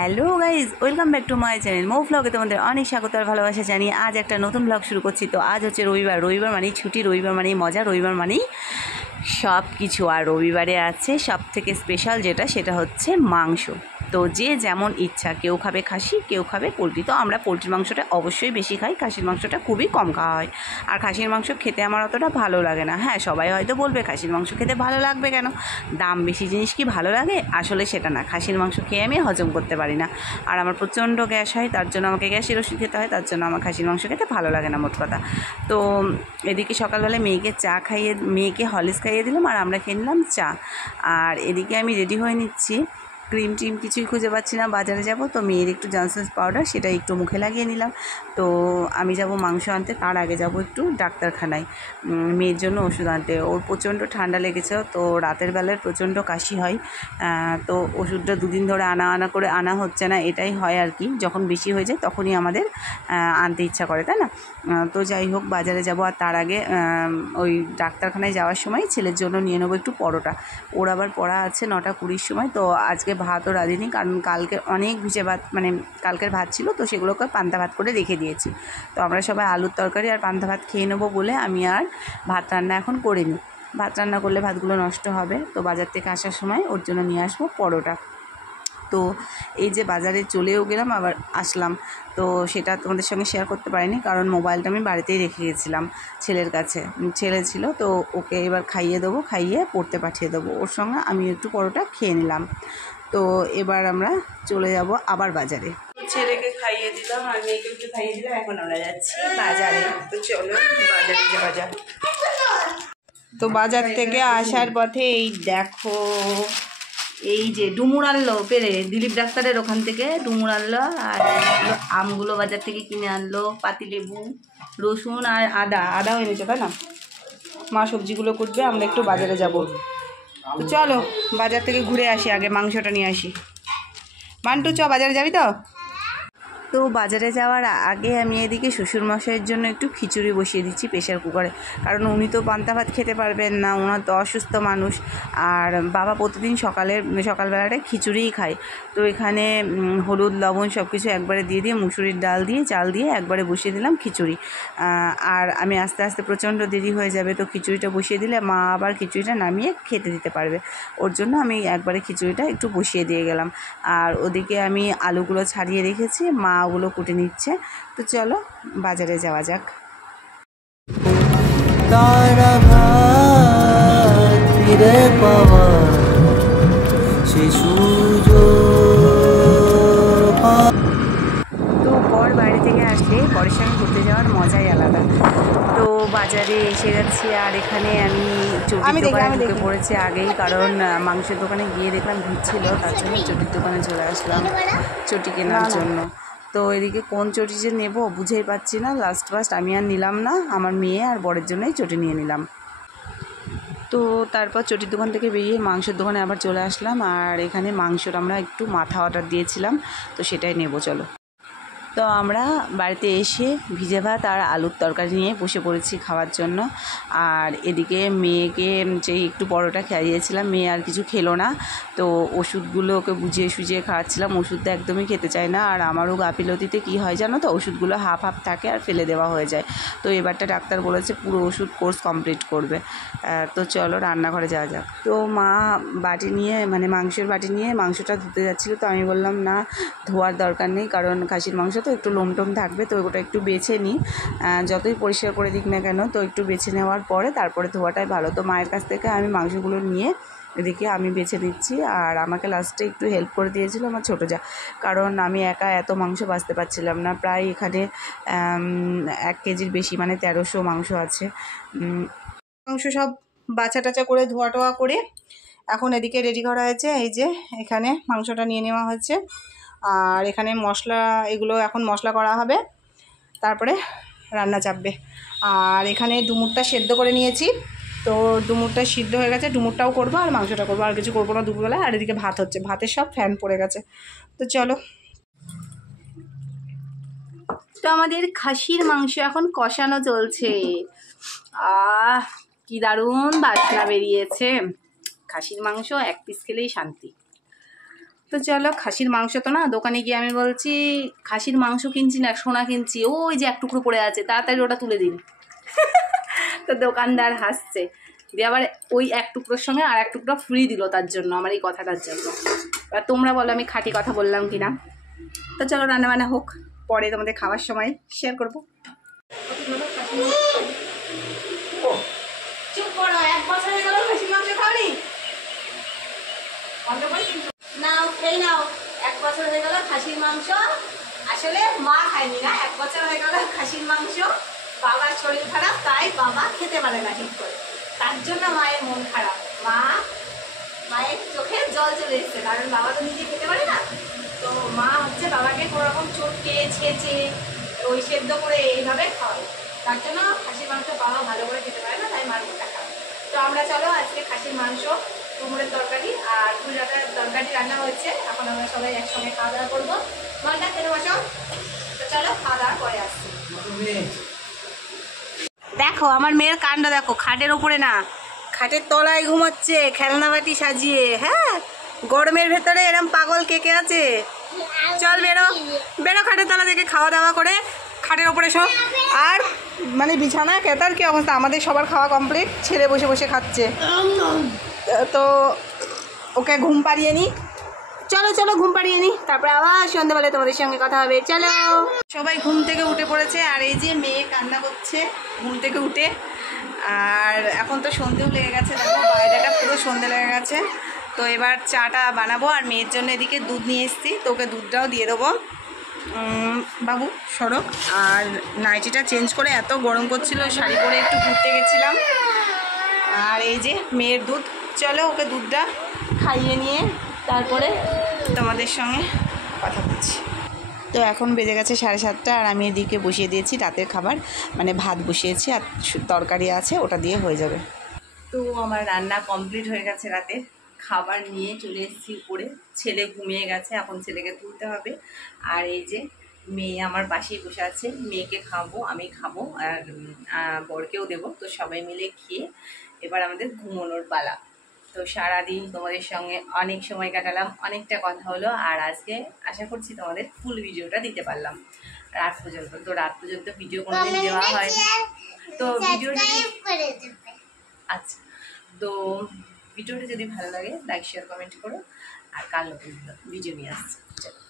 Hello guys, welcome back to my channel মো ভ্লগে তোমাদের অনেক স্বাগত আর ভালোবাসা জানিয়ে আজ একটা নতুন ভ্লগ শুরু করছি। তো আজ হচ্ছে রবিবার মানেই ছুটি, রবিবার মানেই মজা, রবিবার মানেই সব কিছু। আর রবিবারে আছে সব থেকে স্পেশাল যেটা, সেটা হচ্ছে মাংস। তো যে যেমন ইচ্ছা, কেউ খাবে খাসি, কেউ খাবে পোলট্রি। তো আমরা পোলট্রির মাংসটা অবশ্যই বেশি খাই, খাসির মাংসটা খুবই কম খাওয়া হয়। আর খাসির মাংস খেতে আমার অতটা ভালো লাগে না। হ্যাঁ, সবাই হয়তো বলবে খাসির মাংস খেতে ভালো লাগবে কেন, দাম বেশি জিনিস কি ভালো লাগে? আসলে সেটা না, খাসির মাংস খেয়ে আমি হজম করতে পারি না। আর আমার প্রচণ্ড গ্যাস হয়, তার জন্য আমাকে গ্যাসের ওষুধ খেতে হয়, তার জন্য আমার খাসির মাংস খেতে ভালো লাগে না, মোট কথা। তো এদিকে সকালবেলায় মেয়েকে চা খাইয়ে, মেয়েকে হরলিক্স খাইয়ে দিলাম আর আমরা খেয়ে নিলাম চা। আর এদিকে আমি রেডি হয়ে নিচ্ছি, ক্রিম টিম কিছুই খুঁজে পাচ্ছি না, বাজারে যাব। তো মেয়ের একটু জনসন্স পাউডার, সেটা একটু মুখে লাগিয়ে নিলাম। তো আমি যাব মাংস আনতে, তার আগে যাব একটু ডাক্তারখানায় মেয়ের জন্য ওষুধ আনতে। ওর প্রচণ্ড ঠান্ডা লেগেছে, তো রাতের বেলায় প্রচণ্ড কাশি হয়। তো ওষুধটা দুদিন ধরে আনা করে আনা হচ্ছে না, এটাই হয় আর কি। যখন বেশি হয়ে যায় তখনই আমাদের আনতে ইচ্ছা করে, তাই না? তো যাই হোক, বাজারে যাব। আর তার আগে ওই ডাক্তারখানায় যাওয়ার সময় ছেলের জন্য নিয়ে নেবো একটু পরোটা। ওর আবার পড়া আছে 9:20 সময়। তো আজকে ভাতও রাঁধিনি, কারণ কালকে অনেক ভিজে ভাত, মানে কালকের ভাত ছিল, তো সেগুলোকে পান্তা ভাত করে রেখে দিয়েছি। তো আমরা সবাই আলুর তরকারি আর পান্তা ভাত খেয়ে নেবো বলে আমি আর ভাত রান্না এখন করিনি। ভাত রান্না করলে ভাতগুলো নষ্ট হবে। তো বাজার থেকে আসার সময় ওর জন্য নিয়ে আসবো পরোটা। তো এই যে বাজারে চলেও গেলাম, আবার আসলাম। তো সেটা তোমাদের সঙ্গে শেয়ার করতে পারিনি, কারণ মোবাইলটা আমি বাড়িতেই রেখে গেছিলাম ছেলের কাছে। ছেলে ছিল, তো ওকে এবার খাইয়ে দেবো, খাইয়ে পড়তে পাঠিয়ে দেবো। ওর সঙ্গে আমি একটু পরোটা খেয়ে নিলাম। তো এবার আমরা চলে যাব আবার বাজারে। ছেলেকে খাইয়ে দিলাম আর মেয়েকে একটু খাইয়ে দিলাম, এখন আমরা যাচ্ছি বাজারে। তো চলো বাজারে যাওয়া যাক। তো বাজার থেকে আসার পথে এই দেখো, এই যে ডুমুর আনলো পেরে, দিলীপ ডাক্তারের ওখান থেকে ডুমুর আনলো। আর আমগুলো বাজার থেকে কিনে আনলো, পাতিলেবু, রসুন আর আদাও এনেছে, তাই না? মা সবজিগুলো কুটবে, আমরা একটু বাজারে যাব। তো চলো বাজার থেকে ঘুরে আসি, আগে মাংসটা নিয়ে আসি। মান্টু, বাজারে যাবি তো? তো বাজারে যাওয়ার আগে আমি এদিকে শ্বশুরমশাইয়ের জন্য একটু খিচুড়ি বসিয়ে দিচ্ছি প্রেশার কুকারে, কারণ উনি তো পান্তা ভাত খেতে পারবেন না, ওনার তো অসুস্থ মানুষ। আর বাবা প্রতিদিন সকালবেলাটায় খিচুড়িই খায়। তো এখানে হলুদ লবণ সব কিছু একবারে দিয়ে মুসুরির ডাল দিয়ে চাল দিয়ে একবারে বসিয়ে দিলাম খিচুড়ি। আর আমি আস্তে আস্তে প্রচণ্ড দেরি হয়ে যাবে, তো খিচুড়িটা বসিয়ে দিলে মা আবার খিচুড়িটা নামিয়ে খেতে দিতে পারবে। ওর জন্য আমি একবারে খিচুড়িটা একটু বসিয়ে দিয়ে গেলাম। আর ওদিকে আমি আলুগুলো ছাড়িয়ে রেখেছি, মা ওগুলো কুটে নিচ্ছে। তো চলো বাজারে যাওয়া যাক। ফিরে পাওয়া তো বর বাড়ি থেকে আসলে বরের সঙ্গে ঘুরতে যাওয়ার মজাই আলাদা। তো বাজারে এসে গেছি, আর এখানে আমি চটির দোকানে ঢুকে পড়েছি আগেই, কারণ মাংসের দোকানে গিয়ে দেখলাম ভিড় ছিল, তার জন্য চটির দোকানে চলে আসলাম চটি কেনার জন্য। তো এদিকে কোন চটি যে নেবো বুঝেই পাচ্ছি না। ফার্স্ট আমি আর নিলাম না, আমার মেয়ে আর বরের জন্যই চটি নিয়ে নিলাম। তো তারপর চটির দোকান থেকে বেরিয়ে মাংসের দোকানে আবার চলে আসলাম। আর এখানে মাংসটা আমরা একটু মাথা অর্ডার দিয়েছিলাম, তো সেটাই নেবো চলো। তো আমরা বাড়িতে এসে ভিজে ভাত আর আলুর তরকারি নিয়ে বসে পড়েছি খাওয়ার জন্য। আর এদিকে মেয়েকে যেই একটু পরোটা খাইয়েছিলাম, মেয়ে আর কিছু খেলো না। তো ওষুধগুলো ওকে বুঝিয়ে সুঝিয়ে খাওয়াচ্ছিলাম, ওষুধটা একদমই খেতে চায় না। আর আমারও গাফিলতিতে কী হয় জানো তো, ওষুধগুলো হাফ থাকে আর ফেলে দেওয়া হয়ে যায়। তো এবারটা ডাক্তার বলেছে পুরো ওষুধ কোর্স কমপ্লিট করবে। তো চলো রান্নাঘরে যাওয়া যাক। তো মা বাটি নিয়ে, মানে মাংসের বাটি নিয়ে মাংসটা ধুতে যাচ্ছিলো। তো আমি বললাম না, ধোয়ার দরকার নেই, কারণ খাসির মাংস তো একটু লোমটোম থাকবে, তো ওটা একটু বেছে নিই, যতই পরিষ্কার করে দিক না কেন, তো একটু বেছে নেওয়ার পরে তারপরে ধোয়াটাই ভালো। তো মায়ের কাছ থেকে আমি মাংসগুলো নিয়ে এদিকে আমি বেছে নিচ্ছি। আর আমাকে লাস্টে একটু হেল্প করে দিয়েছিল আমার ছোটো যা, কারণ আমি একা এত মাংস বাছতে পারছিলাম না। প্রায় এখানে 1 কেজির বেশি, মানে 1300 মাংস আছে। মাংস সব বাছা টাচা করে ধোয়া টোয়া করে এখন এদিকে রেডি করা হয়েছে। এই যে এখানে মাংসটা নিয়ে নেওয়া হচ্ছে, আর এখানে মশলা, এগুলো এখন মশলা করা হবে, তারপরে রান্না চাপবে। আর এখানে ডুমুরটা সেদ্ধ করে নিয়েছি, তো ডুমুরটা সিদ্ধ হয়ে গেছে, ডুমুরটাও করবো আর মাংসটা করবো, আর কিছু করবো না দুপুরবেলা। আর এদিকে ভাত হচ্ছে, ভাতের সব ফ্যান পড়ে গেছে। তো চলো। তো আমাদের খাসির মাংস এখন কষানো চলছে। কি দারুণ বাসনা বেরিয়েছে। খাসির মাংস 1 পিস খেলেই শান্তি। তো চলো, খাসির মাংস তো না, দোকানে গিয়ে আমি বলছি খাসির মাংস কিনছি না, সোনা কিনছি, ওই যে এক টুকরো পড়ে আছে, তাড়াতাড়ি ওটা তুলে দিন। তো দোকানদার হাসছে, দিয়ে আবার ওই এক টুকরোর সঙ্গে আর এক টুকরো ফ্রি দিল তার জন্য, আমার এই কথাটার জন্য। এবার তোমরা বলো আমি খাঁটি কথা বললাম কি না। তো চলো রান্নাবান্না হোক, পরে তোমাদের খাওয়ার সময় শেয়ার করবো। চুপ করো, 1 বছর হয়ে গেল খাসির মাংস খাওনি? নাও খেয়ে নাও, 1 বছর হয়ে গেল খাসির মাংস। আসলে মা খায়নি না, 1 বছর হয়ে গেল খাসির মাংস। বাবার শরীর খারাপ, তাই বাবা খেতে পারে না ঠিক করে, তার জন্য মায়ের মন খারাপ। মায়ের চোখে জল চলে এসছে, কারণ বাবা তো নিজে খেতে পারে না। তো মা হচ্ছে বাবাকে কোনোরকম চটকে ছেঁচে ওই সেদ্ধ করে এইভাবে খাওয়াবে, তার জন্য খাসির মাংস বাবা ভালো করে খেতে পারে না, তাই মার মনটা খাবে। তো আমরা চলো আজকে খাসির মাংস, কুমড়োর তরকারি আর ফুল ডাঁটার তরকারি রান্না হচ্ছে। এখন আমরা সবাই একসঙ্গে খাওয়া দাওয়া করবো। মালটা খেতে বসো। তো চলো খাওয়া দাওয়ার পরে আসছি। দেখো আমার মেয়ের কাণ্ড দেখো, খাটের ওপরে না, খাটের তলায় ঘুমাচ্ছে খেলনাবাটি সাজিয়ে। হ্যাঁ, গরমের ভেতরে এরম পাগল কে কে আছে? চল বেরো বেরো খাটের তলা থেকে, খাওয়া দাওয়া করে খাটের ওপরে সব। আর মানে বিছানা কেতার কি অবস্থা, আমাদের সবার খাওয়া কমপ্লিট, ছেলে বসে বসে খাচ্ছে। তো ওকে ঘুম পাড়িয়ে নি, চলো চলো ঘুম পাড়িয়ে নি, তারপরে আবার সন্ধ্যাবেলায় তোমাদের সঙ্গে কথা হবে। চলো, সবাই ঘুম থেকে উঠে পড়েছে, আর এই যে মেয়ে কান্না করছে ঘুম থেকে উঠে। আর এখন তো সন্ধেও লেগে গেছে, দেখো বাইরেটা পুরো সন্ধে লেগে গেছে। তো এবার চাটা বানাবো, আর মেয়ের জন্য এদিকে দুধ নিয়ে এসেছি, তো ওকে দুধটাও দিয়ে দেবো। বাবু সরো। আর নাইটিটা চেঞ্জ করে, এত গরম করছিল, শাড়ি পরে একটু ঘুরতে গেছিলাম। আর এই যে মেয়ের দুধ, চলো ওকে দুধটা খাইয়ে নিয়ে তারপরে তোমাদের সঙ্গে কথা বলছি। তো এখন বেজে গেছে 7:30, আর আমি এদিকে বসিয়ে দিয়েছি রাতের খাবার, মানে ভাত বসিয়েছি আর তরকারি আছে, ওটা দিয়ে হয়ে যাবে। তো আমার রান্না কমপ্লিট হয়ে গেছে, রাতের খাবার নিয়ে চলে এসেছি উপরে। ছেলে ঘুমিয়ে গেছে, এখন ছেলেকে তুলতে হবে। আর এই যে মেয়ে আমার পাশেই বসে আছে, মেয়েকে খাবো, আমি খাবো, আর বরকেও দেবো। তো সবাই মিলে খেয়ে এবার আমাদের ঘুমোনোর পালা। তো সারাদিন তোমাদের সঙ্গে অনেক সময় কাটালাম, অনেকটা কথা হলো। আর আজকে আশা করছি তোমাদের ফুল ভিডিওটা দিতে পারলাম রাত পর্যন্ত। তো রাত পর্যন্ত ভিডিও কোনোদিন দেওয়া হয় না, তো ভিডিওটা আচ্ছা, তো ভিডিওটা যদি ভালো লাগে লাইক শেয়ার কমেন্ট করো, আর কাল নতুন ভিডিও নিয়ে আসছি। চলো।